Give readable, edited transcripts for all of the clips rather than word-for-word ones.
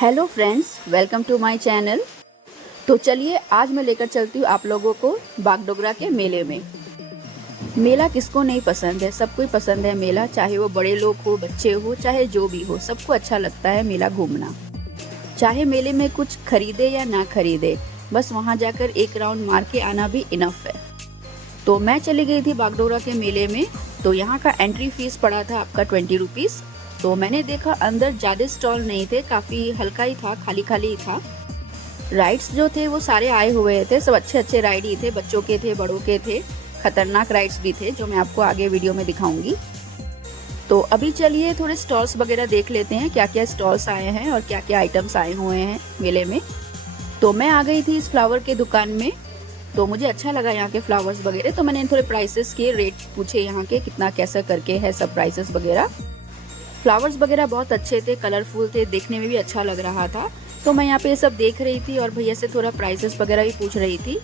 Hello friends, welcome to my channel. तो चलिए आज मैं लेकर चलती हूँ आप लोगों को बागडोगरा के मेले में। मेला किसको नहीं पसंद है, सबको ही पसंद है मेला, चाहे वो बड़े लोग हो, बच्चे हो, चाहे जो भी हो, सबको अच्छा लगता है मेला घूमना। चाहे मेले में कुछ खरीदे या ना खरीदे, बस वहाँ जाकर एक राउंड मार के आना भी इनफ है। तो मैं चली गई थी बागडोगरा के मेले में। तो यहाँ का एंट्री फीस पड़ा था आपका 20 रुपीज़। तो मैंने देखा अंदर ज़्यादा स्टॉल नहीं थे, काफ़ी हल्का ही था, खाली खाली ही था। राइड्स जो थे वो सारे आए हुए थे, सब अच्छे अच्छे राइड ही थे, बच्चों के थे, बड़ों के थे, खतरनाक राइड्स भी थे जो मैं आपको आगे वीडियो में दिखाऊंगी। तो अभी चलिए थोड़े स्टॉल्स वगैरह देख लेते हैं, क्या क्या स्टॉल्स आए हैं और क्या क्या आइटम्स आए हुए हैं मेले में। तो मैं आ गई थी इस फ्लावर के दुकान में। तो मुझे अच्छा लगा यहाँ के फ्लावर्स वगैरह, तो मैंने थोड़े प्राइसेस के रेट पूछे, यहाँ के कितना कैसा करके है सब प्राइसेस वगैरह। फ्लावर्स वगैरह बहुत अच्छे थे, कलरफुल थे, देखने में भी अच्छा लग रहा था। तो मैं यहाँ पे ये सब देख रही थी और भैया से थोड़ा प्राइसेस वगैरह भी पूछ रही थी।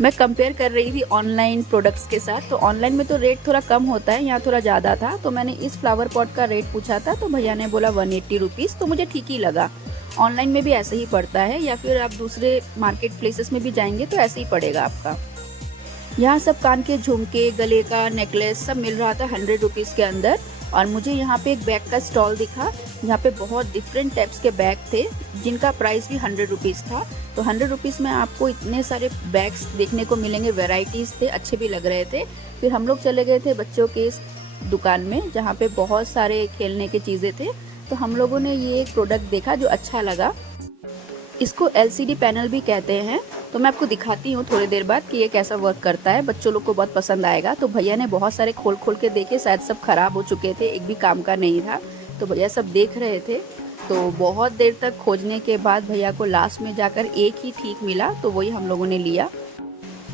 मैं कंपेयर कर रही थी ऑनलाइन प्रोडक्ट्स के साथ। तो ऑनलाइन में तो रेट थोड़ा कम होता है, यहाँ थोड़ा ज़्यादा था। तो मैंने इस फ्लावर पॉट का रेट पूछा था, तो भैया ने बोला 180 रुपीज़। तो मुझे ठीक ही लगा, ऑनलाइन में भी ऐसे ही पड़ता है, या फिर आप दूसरे मार्केट प्लेसेस में भी जाएंगे तो ऐसे ही पड़ेगा आपका। यहाँ सब कान के झुमके, गले का नेकलेस सब मिल रहा था 100 रुपीज़ के अंदर। और मुझे यहाँ पे एक बैग का स्टॉल दिखा, जहाँ पे बहुत डिफरेंट टाइप्स के बैग थे, जिनका प्राइस भी 100 रुपीज़ था। तो 100 रुपीज़ में आपको इतने सारे बैग्स देखने को मिलेंगे, वेराइटीज़ थे, अच्छे भी लग रहे थे। फिर हम लोग चले गए थे बच्चों के इस दुकान में, जहाँ पे बहुत सारे खेलने की चीज़ें थे। तो हम लोगों ने ये एक प्रोडक्ट देखा जो अच्छा लगा, इसको LCD पैनल भी कहते हैं। तो मैं आपको दिखाती हूँ थोड़ी देर बाद कि ये कैसा वर्क करता है, बच्चों लोग को बहुत पसंद आएगा। तो भैया ने बहुत सारे खोल खोल के देखे, शायद सब खराब हो चुके थे, एक भी काम का नहीं था। तो भैया सब देख रहे थे। तो बहुत देर तक खोजने के बाद भैया को लास्ट में जाकर एक ही ठीक मिला, तो वही हम लोगों ने लिया।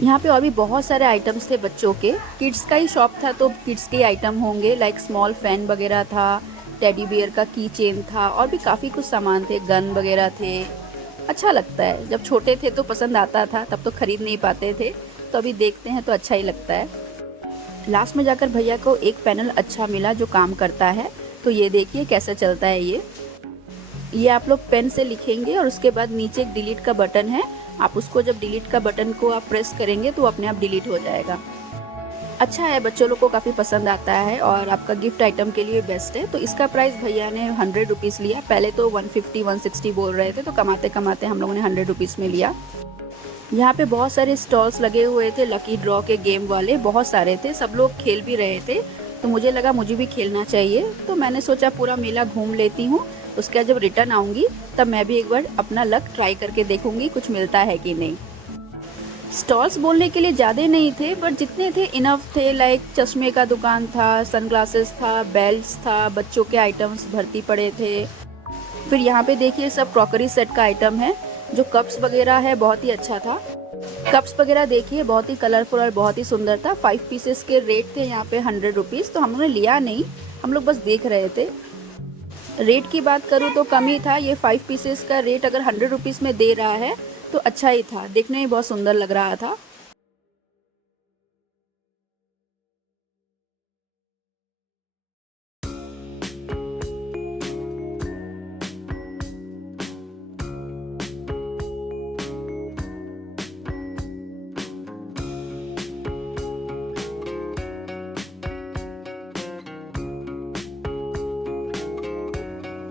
यहाँ पे और भी बहुत सारे आइटम्स थे बच्चों के, किड्स का ही शॉप था तो किड्स के आइटम होंगे, लाइक स्मॉल फैन वगैरह था, टेडी बियर का की चेन था, और भी काफ़ी कुछ सामान थे, गन वगैरह थे। अच्छा लगता है, जब छोटे थे तो पसंद आता था, तब तो खरीद नहीं पाते थे, तो अभी देखते हैं तो अच्छा ही लगता है। लास्ट में जाकर भैया को एक पैनल अच्छा मिला जो काम करता है। तो ये देखिए कैसा चलता है ये आप लोग पेन से लिखेंगे और उसके बाद नीचे एक डिलीट का बटन है, आप उसको जब डिलीट का बटन को आप प्रेस करेंगे तो अपने आप डिलीट हो जाएगा। अच्छा है, बच्चों लोग को काफ़ी पसंद आता है और आपका गिफ्ट आइटम के लिए बेस्ट है। तो इसका प्राइस भैया ने 100 रुपीज़ लिया, पहले तो 150 160 बोल रहे थे, तो कमाते कमाते हम लोगों ने 100 रुपीज़ में लिया। यहाँ पे बहुत सारे स्टॉल्स लगे हुए थे, लकी ड्रॉ के गेम वाले बहुत सारे थे, सब लोग खेल भी रहे थे। तो मुझे लगा मुझे भी खेलना चाहिए, तो मैंने सोचा पूरा मेला घूम लेती हूँ, उसके बाद जब रिटर्न आऊँगी तब मैं भी एक बार अपना लक ट्राई करके देखूँगी कुछ मिलता है कि नहीं। स्टॉल्स बोलने के लिए ज़्यादा नहीं थे, बट जितने थे इनफ थे। लाइक चश्मे का दुकान था, सनग्लासेस था, बेल्ट्स था, बच्चों के आइटम्स भर्ती पड़े थे। फिर यहाँ पे देखिए सब क्रॉकरी सेट का आइटम है, जो कप्स वगैरह है बहुत ही अच्छा था। कप्स वगैरह देखिए बहुत ही कलरफुल और बहुत ही सुंदर था। 5 पीसेस के रेट थे यहाँ पे 100 रुपीज़। तो हम लोगों ने लिया नहीं, हम लोग बस देख रहे थे। रेट की बात करूँ तो कम ही था, ये 5 पीसेस का रेट अगर 100 रुपीज़ में दे रहा है तो अच्छा ही था, देखने में बहुत सुंदर लग रहा था।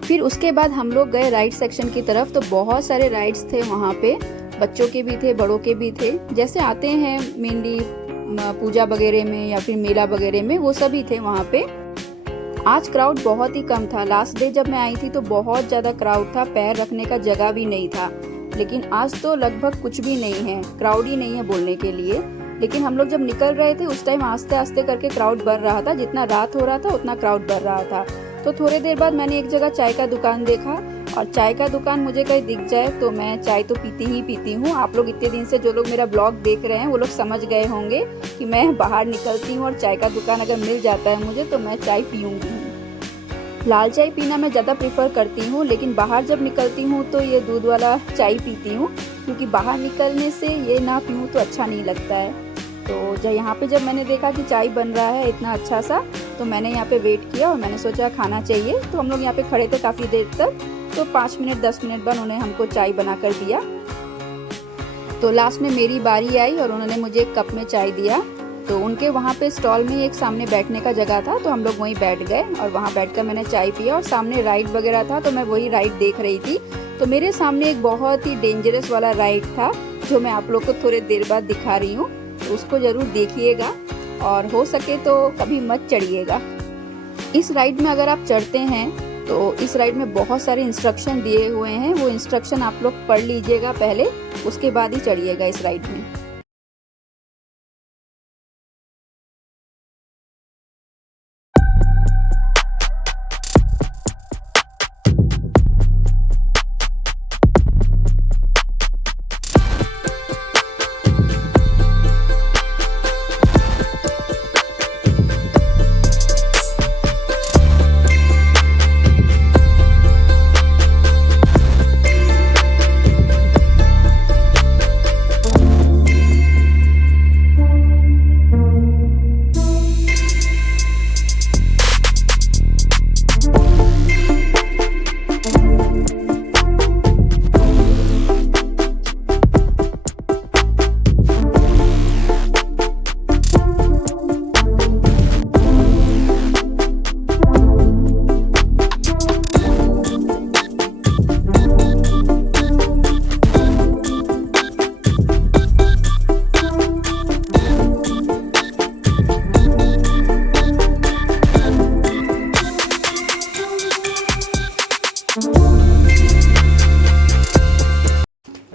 फिर उसके बाद हम लोग गए राइड सेक्शन की तरफ। तो बहुत सारे राइड्स थे वहाँ पे, बच्चों के भी थे, बड़ों के भी थे, जैसे आते हैं मेनली पूजा वगैरह में या फिर मेला वगैरह में, वो सभी थे वहाँ पे। आज क्राउड बहुत ही कम था, लास्ट डे जब मैं आई थी तो बहुत ज़्यादा क्राउड था, पैर रखने का जगह भी नहीं था। लेकिन आज तो लगभग कुछ भी नहीं है, क्राउड ही नहीं है बोलने के लिए। लेकिन हम लोग जब निकल रहे थे उस टाइम आस्ते आस्ते करके क्राउड बढ़ रहा था, जितना रात हो रहा था उतना क्राउड बढ़ रहा था। तो थोड़ी देर बाद मैंने एक जगह चाय का दुकान देखा, और चाय का दुकान मुझे कहीं दिख जाए तो मैं चाय तो पीती ही पीती हूँ। आप लोग इतने दिन से जो लोग मेरा ब्लॉग देख रहे हैं वो लोग समझ गए होंगे कि मैं बाहर निकलती हूँ और चाय का दुकान अगर मिल जाता है मुझे तो मैं चाय पीऊँगी। लाल चाय पीना मैं ज़्यादा प्रेफर करती हूँ, लेकिन बाहर जब निकलती हूँ तो ये दूध वाला चाय पीती हूँ, क्योंकि बाहर निकलने से ये ना पीऊँ तो अच्छा नहीं लगता है। तो जब मैंने देखा कि चाय बन रहा है इतना अच्छा सा, तो मैंने यहाँ पे वेट किया और मैंने सोचा खाना चाहिए। तो हम लोग यहाँ पे खड़े थे काफ़ी देर तक। तो 5 मिनट 10 मिनट बाद उन्होंने हमको चाय बना कर दिया। तो लास्ट में मेरी बारी आई और उन्होंने मुझे एक कप में चाय दिया। तो उनके वहाँ पे स्टॉल में एक सामने बैठने का जगह था, तो हम लोग वहीं बैठ गए और वहाँ बैठकर मैंने चाय पिया और सामने राइड वगैरह था, तो मैं वही राइड देख रही थी। तो मेरे सामने एक बहुत ही डेंजरस वाला राइड था जो मैं आप लोग को थोड़ी देर बाद दिखा रही हूँ, तो उसको ज़रूर देखिएगा और हो सके तो कभी मत चढ़िएगा। इस राइड में अगर आप चढ़ते हैं तो इस राइड में बहुत सारे इंस्ट्रक्शन दिए हुए हैं, वो इंस्ट्रक्शन आप लोग पढ़ लीजिएगा पहले, उसके बाद ही चढ़िएगा इस राइड में।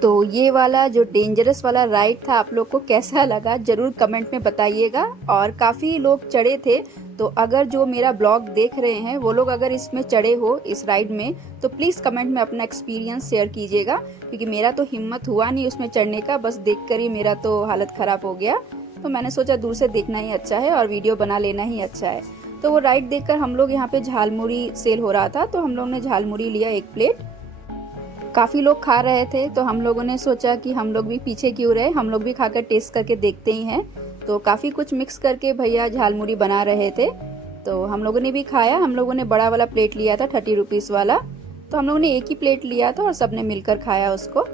तो ये वाला जो डेंजरस वाला राइड था आप लोग को कैसा लगा ज़रूर कमेंट में बताइएगा। और काफ़ी लोग चढ़े थे, तो अगर जो मेरा ब्लॉग देख रहे हैं वो लोग अगर इसमें चढ़े हो इस राइड में, तो प्लीज़ कमेंट में अपना एक्सपीरियंस शेयर कीजिएगा, क्योंकि मेरा तो हिम्मत हुआ नहीं उसमें चढ़ने का, बस देखकर ही मेरा तो हालत ख़राब हो गया। तो मैंने सोचा दूर से देखना ही अच्छा है और वीडियो बना लेना ही अच्छा है। तो वो राइड देखकर हम लोग यहाँ पे झालमुड़ी सेल हो रहा था, तो हम लोग ने झालमुड़ी लिया 1 प्लेट। काफ़ी लोग खा रहे थे, तो हम लोगों ने सोचा कि हम लोग भी पीछे क्यों रहे, हम लोग भी खाकर टेस्ट करके देखते ही हैं। तो काफ़ी कुछ मिक्स करके भैया झालमुड़ी बना रहे थे, तो हम लोगों ने भी खाया। हम लोगों ने बड़ा वाला प्लेट लिया था 30 रुपीज़ वाला, तो हम लोगों ने एक ही प्लेट लिया था और सबने मिलकर खाया उसको।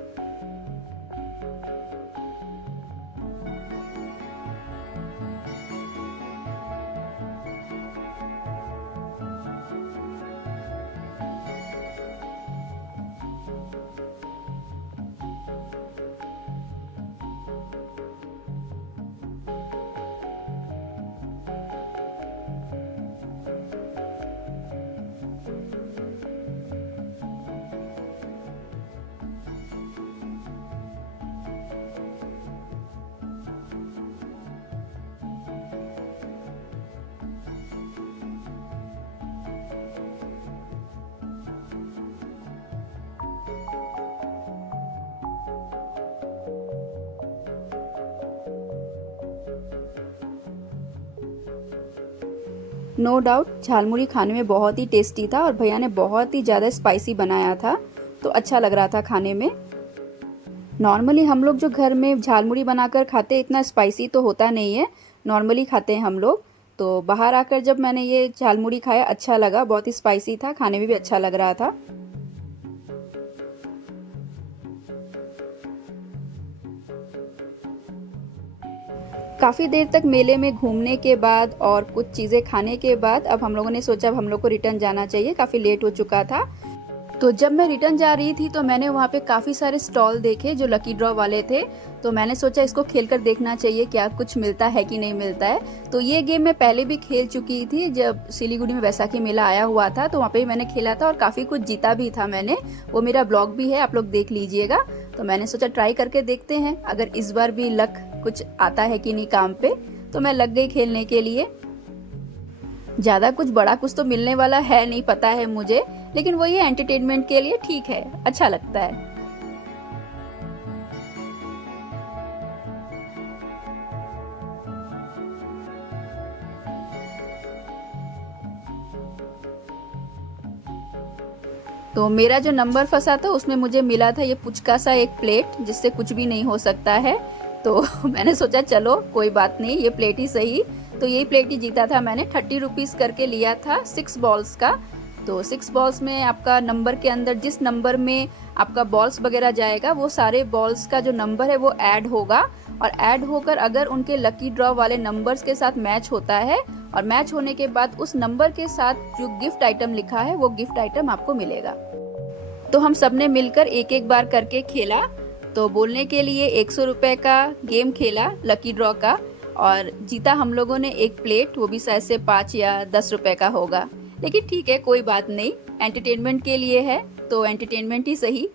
नो डाउट झालमुड़ी खाने में बहुत ही टेस्टी था और भैया ने बहुत ही ज़्यादा स्पाइसी बनाया था, तो अच्छा लग रहा था खाने में। नॉर्मली हम लोग जो घर में झालमुड़ी बनाकर खाते हैं इतना स्पाइसी तो होता नहीं है, नॉर्मली खाते हैं हम लोग। तो बाहर आकर जब मैंने ये झालमुड़ी खाया अच्छा लगा, बहुत ही स्पाइसी था, खाने में भी अच्छा लग रहा था। काफ़ी देर तक मेले में घूमने के बाद और कुछ चीज़ें खाने के बाद अब हम लोगों ने सोचा अब हम लोग को रिटर्न जाना चाहिए, काफ़ी लेट हो चुका था। तो जब मैं रिटर्न जा रही थी तो मैंने वहाँ पे काफ़ी सारे स्टॉल देखे जो लकी ड्रॉ वाले थे, तो मैंने सोचा इसको खेलकर देखना चाहिए क्या कुछ मिलता है कि नहीं मिलता है। तो ये गेम मैं पहले भी खेल चुकी थी, जब सिलीगुड़ी में वैसाखी मेला आया हुआ था तो वहाँ पे मैंने खेला था और काफ़ी कुछ जीता भी था मैंने, वो मेरा ब्लॉग भी है, आप लोग देख लीजिएगा। तो मैंने सोचा ट्राई करके देखते हैं अगर इस बार भी लक कुछ आता है कि नहीं काम पे। तो मैं लग गई खेलने के लिए। ज़्यादा कुछ बड़ा कुछ तो मिलने वाला है नहीं पता है मुझे, लेकिन वो ये एंटरटेनमेंट के लिए ठीक है, अच्छा लगता है। तो मेरा जो नंबर फंसा था उसमें मुझे मिला था ये पुचका सा एक प्लेट जिससे कुछ भी नहीं हो सकता है। तो मैंने सोचा चलो कोई बात नहीं, ये प्लेट ही सही। तो यही प्लेट ही जीता था मैंने, 30 रुपीज़ करके लिया था 6 बॉल्स का। तो 6 बॉल्स में आपका नंबर के अंदर जिस नंबर में आपका बॉल्स वगैरह जाएगा वो सारे बॉल्स का जो नंबर है वो ऐड होगा, और ऐड होकर अगर उनके लकी ड्रॉ वाले नंबर्स के साथ मैच होता है और मैच होने के बाद उस नंबर के साथ जो गिफ्ट आइटम लिखा है वो गिफ्ट आइटम आपको मिलेगा। तो हम सबने मिलकर एक एक बार करके खेला। तो बोलने के लिए 100 रुपए का गेम खेला लकी ड्रॉ का, और जीता हम लोगों ने एक प्लेट, वो भी शायद से 5 या 10 रुपए का होगा। लेकिन ठीक है, कोई बात नहीं, एंटरटेनमेंट के लिए है तो एंटरटेनमेंट ही सही।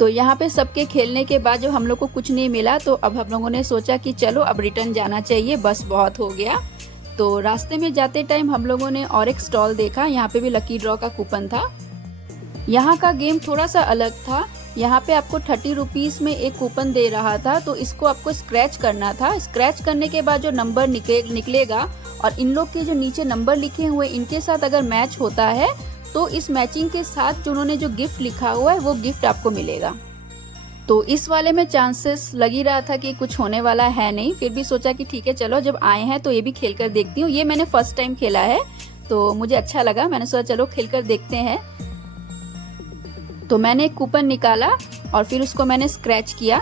तो यहाँ पे सबके खेलने के बाद जो हम लोग को कुछ नहीं मिला, तो अब हम लोगों ने सोचा कि चलो अब रिटर्न जाना चाहिए, बस बहुत हो गया। तो रास्ते में जाते टाइम हम लोगों ने और एक स्टॉल देखा, यहाँ पे भी लकी ड्रॉ का कूपन था। यहाँ का गेम थोड़ा सा अलग था। यहाँ पे आपको 30 रुपीज में एक कूपन दे रहा था, तो इसको आपको स्क्रैच करना था। स्क्रैच करने के बाद जो नंबर निकलेगा और इन लोग के जो नीचे नंबर लिखे हुए इनके साथ अगर मैच होता है तो इस मैचिंग के साथ जो उन्होंने जो गिफ्ट लिखा हुआ है वो गिफ्ट आपको मिलेगा। तो इस वाले में चांसेस लग ही रहा था कि कुछ होने वाला है नहीं, फिर भी सोचा कि ठीक है चलो जब आए हैं तो ये भी खेल कर देखती हूँ। ये मैंने फर्स्ट टाइम खेला है तो मुझे अच्छा लगा, मैंने सोचा चलो खेल कर देखते हैं। तो मैंने एक कूपन निकाला और फिर उसको मैंने स्क्रैच किया।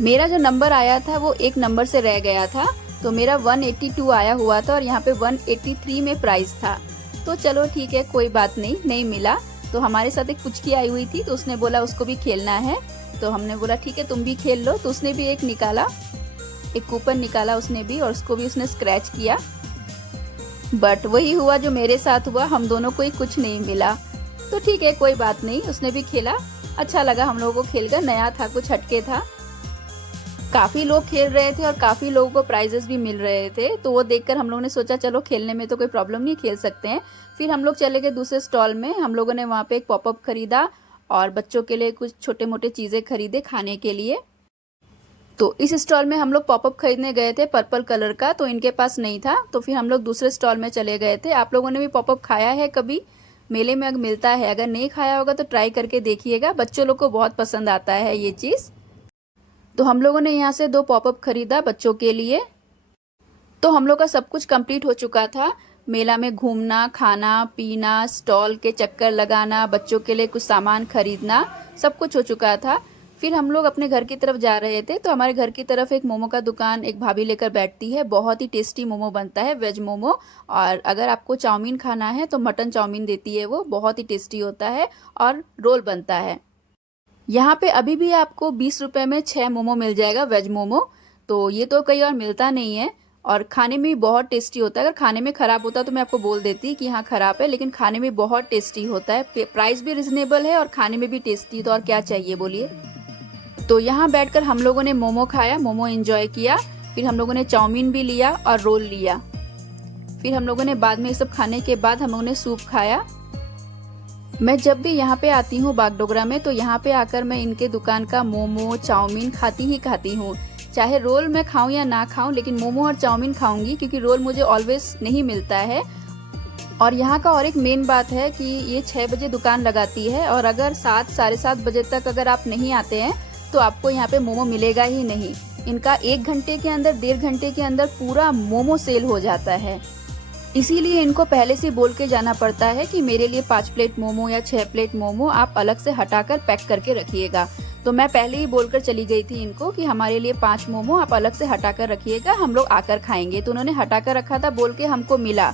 मेरा जो नंबर आया था वो एक नंबर से रह गया था, तो मेरा 182 आया हुआ था और यहाँ पे 183 में प्राइस था। तो चलो ठीक है, कोई बात नहीं, नहीं मिला। तो हमारे साथ एक पुचकी आई हुई थी, तो उसने बोला उसको भी खेलना है, तो हमने बोला ठीक है तुम भी खेल लो। तो उसने भी एक निकाला, एक कूपन निकाला उसने भी, और उसको भी उसने स्क्रैच किया। बट वही हुआ जो मेरे साथ हुआ, हम दोनों को ही कुछ नहीं मिला। तो ठीक है, कोई बात नहीं, उसने भी खेला, अच्छा लगा हम लोगों को खेलकर, नया था, कुछ हटके था। काफी लोग खेल रहे थे और काफी लोगों को प्राइजेस भी मिल रहे थे, तो वो देखकर हम लोगों ने सोचा चलो खेलने में तो कोई प्रॉब्लम नहीं, खेल सकते हैं। फिर हम लोग चले गए दूसरे स्टॉल में। हम लोगों ने वहाँ पे एक पॉपअप खरीदा और बच्चों के लिए कुछ छोटे मोटे चीजें खरीदे खाने के लिए। तो इस स्टॉल में हम लोग पॉपअप खरीदने गए थे पर्पल कलर का, तो इनके पास नहीं था, तो फिर हम लोग दूसरे स्टॉल में चले गए थे। आप लोगों ने भी पॉपअप खाया है कभी? मेले में अगर मिलता है, अगर नहीं खाया होगा तो ट्राई करके देखिएगा, बच्चों लोग को बहुत पसंद आता है ये चीज़। तो हम लोगों ने यहाँ से 2 पॉपअप खरीदा बच्चों के लिए। तो हम लोग का सब कुछ कंप्लीट हो चुका था। मेला में घूमना, खाना पीना, स्टॉल के चक्कर लगाना, बच्चों के लिए कुछ सामान खरीदना, सब कुछ हो चुका था। फिर हम लोग अपने घर की तरफ जा रहे थे, तो हमारे घर की तरफ एक मोमो का दुकान एक भाभी लेकर बैठती है। बहुत ही टेस्टी मोमो बनता है, वेज मोमो। और अगर आपको चाउमीन खाना है तो मटन चाउमीन देती है, वो बहुत ही टेस्टी होता है। और रोल बनता है। यहाँ पे अभी भी आपको 20 रुपए में 6 मोमो मिल जाएगा, वेज मोमो। तो ये तो कहीं और मिलता नहीं है, और खाने में भी बहुत टेस्टी होता है। अगर खाने में ख़राब होता तो मैं आपको बोल देती कि हाँ ख़राब है, लेकिन खाने में बहुत टेस्टी होता है। प्राइस भी रिजनेबल है और खाने में भी टेस्टी, तो और क्या चाहिए बोलिए। तो यहाँ बैठकर हम लोगों ने मोमो खाया, मोमो एंजॉय किया। फिर हम लोगों ने चाउमीन भी लिया और रोल लिया। फिर हम लोगों ने बाद में ये सब खाने के बाद हम लोगों ने सूप खाया। मैं जब भी यहाँ पे आती हूँ बागडोगरा में, तो यहाँ पे आकर मैं इनके दुकान का मोमो चाउमीन खाती हूँ। चाहे रोल मैं खाऊं या ना खाऊं, लेकिन मोमो और चाउमीन खाऊंगी, क्योंकि रोल मुझे ऑलवेज नहीं मिलता है। और यहाँ का और एक मेन बात है कि ये 6 बजे दुकान लगाती है और अगर 7 साढ़े 7 बजे तक अगर आप नहीं आते हैं तो आपको यहाँ पे मोमो मिलेगा ही नहीं। इनका 1 घंटे के अंदर 1.5 घंटे के अंदर पूरा मोमो सेल हो जाता है। इसीलिए इनको पहले से बोल के जाना पड़ता है कि मेरे लिए 5 प्लेट मोमो या 6 प्लेट मोमो आप अलग से हटाकर पैक करके रखिएगा। तो मैं पहले ही बोलकर चली गई थी इनको कि हमारे लिए 5 मोमो आप अलग से हटाकर रखिएगा, हम लोग आकर खाएंगे। तो उन्होंने हटाकर रखा था, बोल के हमको मिला।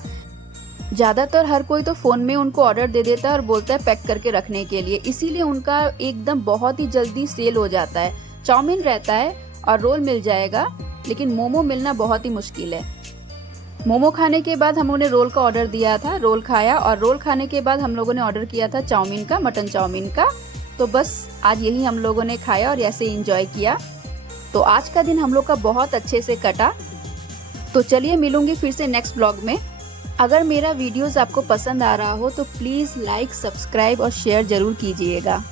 ज़्यादातर हर कोई तो फ़ोन में उनको ऑर्डर दे देता है और बोलता है पैक करके रखने के लिए, इसीलिए उनका एकदम बहुत ही जल्दी सेल हो जाता है। चाउमीन रहता है और रोल मिल जाएगा, लेकिन मोमो मिलना बहुत ही मुश्किल है। मोमो खाने के बाद हम लोगों ने रोल का ऑर्डर दिया था, रोल खाया और रोल खाने के बाद हम लोगों ने ऑर्डर किया था चाउमीन का, मटन चाउमीन का। तो बस आज यही हम लोगों ने खाया और ऐसे एंजॉय किया। तो आज का दिन हम लोग का बहुत अच्छे से कटा। तो चलिए मिलूंगी फिर से नेक्स्ट ब्लॉग में। अगर मेरा वीडियोस आपको पसंद आ रहा हो तो प्लीज़ लाइक, सब्सक्राइब और शेयर ज़रूर कीजिएगा।